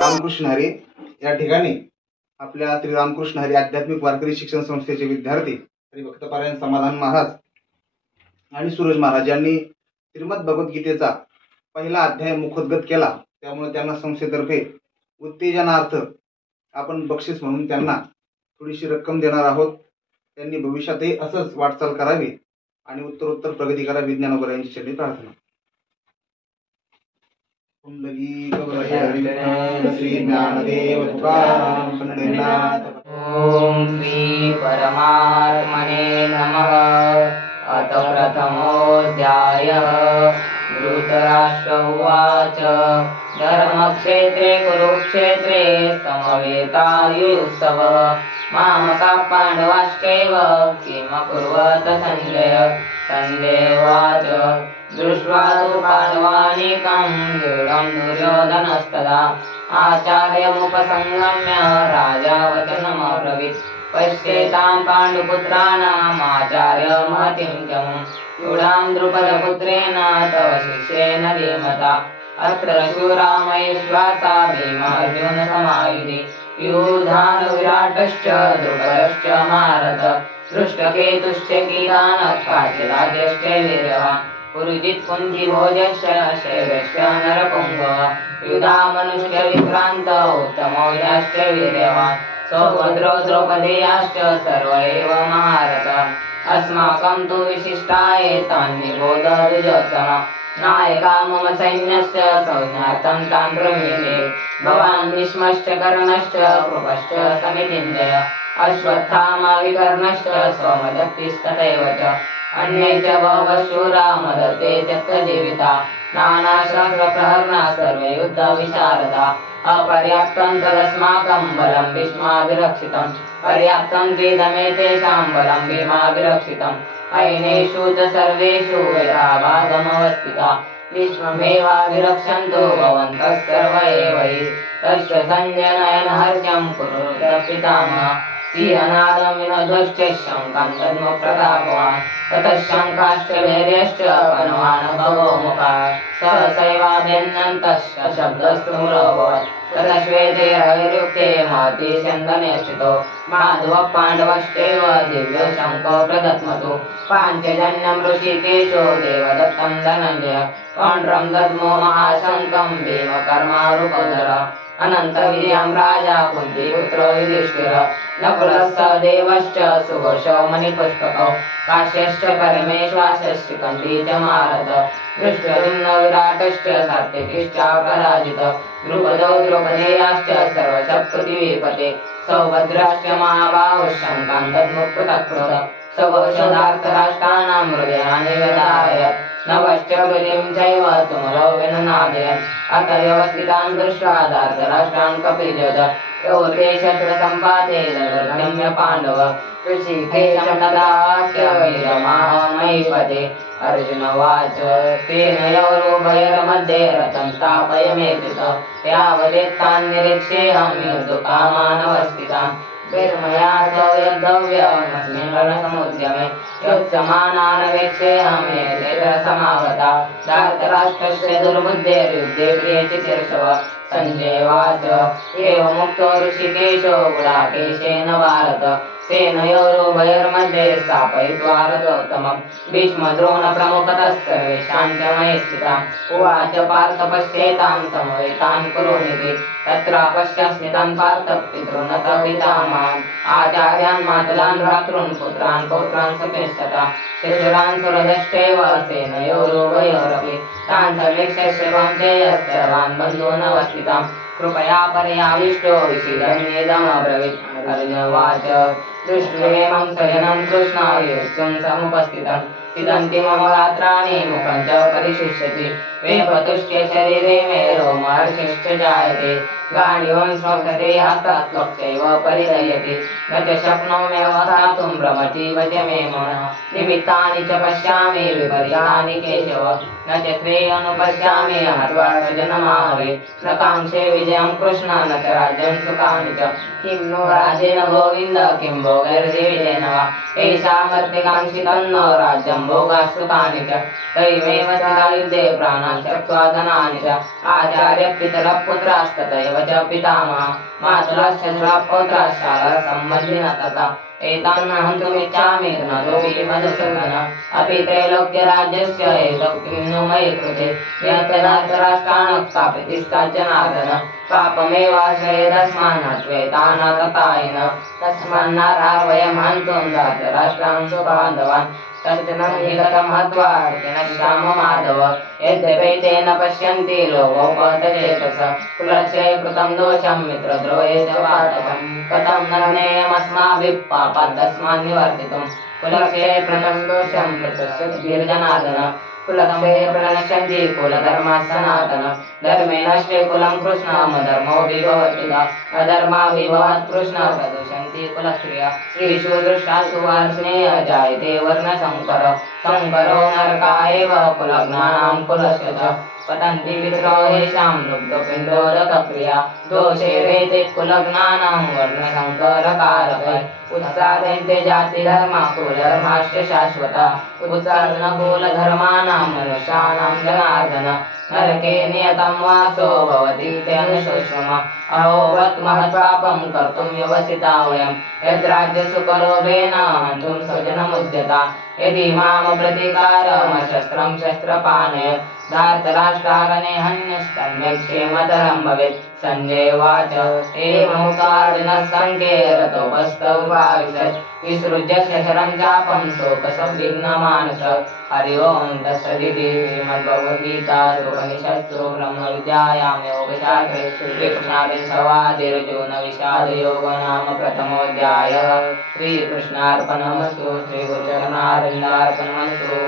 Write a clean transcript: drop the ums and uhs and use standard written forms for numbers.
रामकृष्ण हरी या ठिकाणी आपल्या श्री रामकृष्ण हरी आध्यात्मिक वारकरी शिक्षण संस्थेचे विद्यार्थी हरिभक्तपरायण समाधान महाराज आणि सूरज महाराज यांनी श्रीमद भगवद्गीतेचा पहिला अध्याय मुखोद्गत केला। त्यामुळे त्यांना संस्थेतर्फे उत्तेजनार्थ आपण बक्षीस म्हणून त्यांना थोडीशी रक्कम देणार आहोत। त्यांनी भविष्यातही असंच वाटचाल करावी आणि उत्तरोत्तर प्रगती करावी। ज्ञानोबा यांची चरणी प्रार्थना। श्री ज्ञानदेव तुकाराम पंढरीनाथ। ओम श्री परमात्मने नमः। अथ प्रथमोऽध्यायः। धृतराष्ट्र उवाच धर्मक्षेत्रे कुरुक्षेत्रे समवेतायुत्सवः मामकाः पाण्डवाश्चैव किमकुर्वत सञ्जय। सञ्जय उवाच दृष्ट्वा तु पाण्डवानीकं दृढं दुर्योधनस्तदा आचार्यमुपसंगम्य राजा वचनमब्रवीत्। पश्येतां पाण्डुपुत्राणाम् आचार्यमहतीं च मूढां द्रुपदपुत्रेण तव शिष्येण धीमता। अत्र शूरा महेश्वासा भीमार्जुनसमायुधि युधान विराटश्च द्रुपदश्च महारथ दृष्टकेतुश्च कीलानः काशिराजश्च वीर्यवान् पुरुजित् कुन्तिभोजश्च शैलश्च नरपुङ्गवः युधामनुश्च विक्रान्त उत्तमौजाश्च वीर्यवान् सौभद्रो द्रौपदेयाश्च सर्व एव महारथाः। अस्माकं तु विशिष्टाये तान्निबोध द्विजोत्तम। नायका मम सैन्यस्य संज्ञातं तान् ब्रवीमि। भवान् भीष्मश्च कर्णश्च कृपश्च समितिञ्जय अश्वत्थामा विकर्णश्च सौमदत्तिस्तथैव च अन्ये च बहवः शूरा मदते त्यक्तजीविता। नानाशस्त्रप्रहरणा सर्वे युद्धविशारदा। अपर्याप्तं तदस्माकं बलं भीष्माभिरक्षितं पर्याप्तं त्वेदमेतेषां बलं भीमाभिरक्षितम्। अयनेषु च सर्वेषु यथाभागमवस्थिता भीष्ममेवाभिरक्षन्तु भवन्तः सर्व एव हि। तस्य सञ्जनयनहर्षं कुरुत पितामहः सिंहनादं विनोदश्च शङ्खं दद्म प्रतापवान्। ततः शङ्खाश्च भैर्यश्च पनवान् भगोमुखाः सहसैवाभ्यन्यन्तश्च शब्दस्तुमुलोऽभवत्। ततः श्वेते हरियुक्ते महति स्यन्दने स्थितो माधवः पाण्डवश्चैव दिव्यो शङ्खो प्रदत्मतु। पाञ्चजन्यं ऋषिकेशो देवदत्तं धनञ्जय पौण्ड्रं दद्मो महाशङ्खं भीमकर्मारुपधरः। अनन्तवीर्यं राजा कुन्तीपुत्रो युधिष्ठिर नकुलः सहदेवश्च सुघोषो मणिपुष्पकौ काश्यश्च परमेश्वासश्च शिखण्डी च महारथ दृष्टद्युम्नो विराटश्च सात्विकिश्चापराजितः द्रुपदो द्रौपदेयाश्च सर्वशः पृथिवीपते सौभद्राश्च महाबाहुः शङ्खान् दद्मुः पृथक् पृथक् सघोषधार्तराष्ट्राणां हृदयानि व्यधारयत्। नभश्च पृथिवीं चैव तुमुलो विनुनादयन्। अथ व्यवस्थितान् दृष्ट्वा धार्तराष्ट्रान् कपिजोदः योते शस्त्रसम्पाते ददर्शन्य पाण्डव ऋषिकेशं तदाख्य वीरमामहीपते। अर्जुन उवाच सेनयोरुभयोर्मध्ये रथं स्थापयमेतत् यावदेतान् निरीक्ष्येऽहं युद्धकामानवस्थितान्। विर्मया सौयद्धव्यमस्मिन् रणसमुद्यमे योत्समानान् वीक्षेऽहं एतेन समागता। धार्तराष्ट्रस्य दुर्बुद्धेर्युद्धे प्रिये चिकीर्षव। सञ्जय उवाच एवमुक्तो ऋषिकेशो गुडाकेशेन भारत सेनयोरुभयोर्मध्ये स्थापयित्वा रथोत्तमं भीष्मद्रोणप्रमुखतः सर्वेषां च महेक्षिताम्। उवाच पार्थ पश्येतां समवेतान् कुरुनिति। तत्र पश्यन् स्मितान् पार्थ पितॄन् पितामहान् आचार्यान् मातुलान् भ्रातॄन् पुत्रान् पौत्रान् सखेस्तथा शिशुरान् सुहृदश्चैव सेनयोरुभयोरपि तान् समीक्ष्य कौन्तेयः सर्वान् बन्धून् अवस्थितान् कृपया पर्याविष्टो विषीदन्येदमब्रवीत्। अर्जुन उवाच दृष्ट्वेमं स्वजनं कृष्णायुष्यं समुपस्थितं सिदन्ति मम गात्राणि मुखं च परिशुष्यति वेपतुष्य शरीरे मे रोमहर्षश्च जायते गाण्डीवं स्पृशते हस्तात् त्वक्चैव परिदयति न च शक्नोमि अवधातुं भ्रमतीव च मे मनः निमित्तानि च पश्यामि विपर्याणि केशव न च श्रेयनुपश्यामि हत्वा स्वजनमाहवे न काङ्क्षे विजयं कृष्ण न च राज्यं सुखानि च किं नो राजेन गोविन्द किं भोगैर्जीवितेन वा एषामर्थिकाङ्क्षितं नो राज्यं भोगाः सुखानि च तैमेव सदा युद्धे प्राणान् त्यक्त्वा धनानि च आचार्य पितरः पुत्रास्तथैव च पितामहः मातुलश्च पौत्राः शालाः सम्बन्धिनः तथा एतान् हन्तुमिच्छामि घ्नतोऽपि मधुसूदन अपि त्रैलोक्यराज्यस्य एतत् किं नु मयि कृते यत्तदार्थराष्ट्रान् स्थापितिस्तात् जनार्दन पापमेवाश्रयेदस्मान् त्वेतानाततायिन तस्मान्नार्हा वयं हन्तुं धार्तराष्ट्रान् स्वबान्धवान् तच्चनं हि गतं हत्वा श्याम माधव यद्यपैते न पश्यन्ति लोकोपहतचेतस कुलक्षये कृतं दोषं मित्रद्रोहे च पातकं कथं न ज्ञेयमस्माभिः पापात् तस्मात् निवर्तितुं कुलक्षये कृतं दोषं मित्रस्य जनार्दन कुलक्षये प्रणश्यन्ति कुलधर्माः सनातन धर्मे नष्टे कुलं कृष्णमधर्मो विभवति अधर्माविभवात् कृष्ण प्रदुषन्ति कुलक्रिया श्रीशूदृष्टासु वार्ष्णेय जायते वर्णशङ्कर शङ्करो नरका एव कुलज्ञानां कुलस्य च पतन्ति पितरो येषां लुब्धपिण्डोदकक्रिया दोषे रेते कुलज्ञानां वर्णशङ्करकारकै उत्सादयन्ते जातिधर्मा कुलधर्माश्च शाश्वता उत्सादनकुलधर्माणां मनुष्याणां जनार्दन नरके नियतं वासो भवति तेऽनुशोषम अहोवत् महत्पापं कर्तुं व्यवसिता वयं यद्राज्यसुखलोभेन हन्तुं स्वजनमुद्यता यदि मां प्रतीकारमशस्त्रं शस्त्रपानय धार्तराष्ट्रारणे हन्यस्तन्यक्षेमतरं भवेत् संजय उवाच एवमुक्त्वार्जुनः सङ्गे रतोपस्थमुपाविशत् विसृज्य शशरं चापं शोकसंविघ्नमानस हरि ओं तत्सदिति श्रीमद्भगवद्गीतासु उपनिषत्सु ब्रह्मविद्यायां योगशास्त्रे श्रीकृष्णार्जुनसंवादे नाम प्रथमोऽध्यायः श्रीकृष्णार्पणमस्तु श्रीगुरुचरणारविन्दार्पणमस्तु।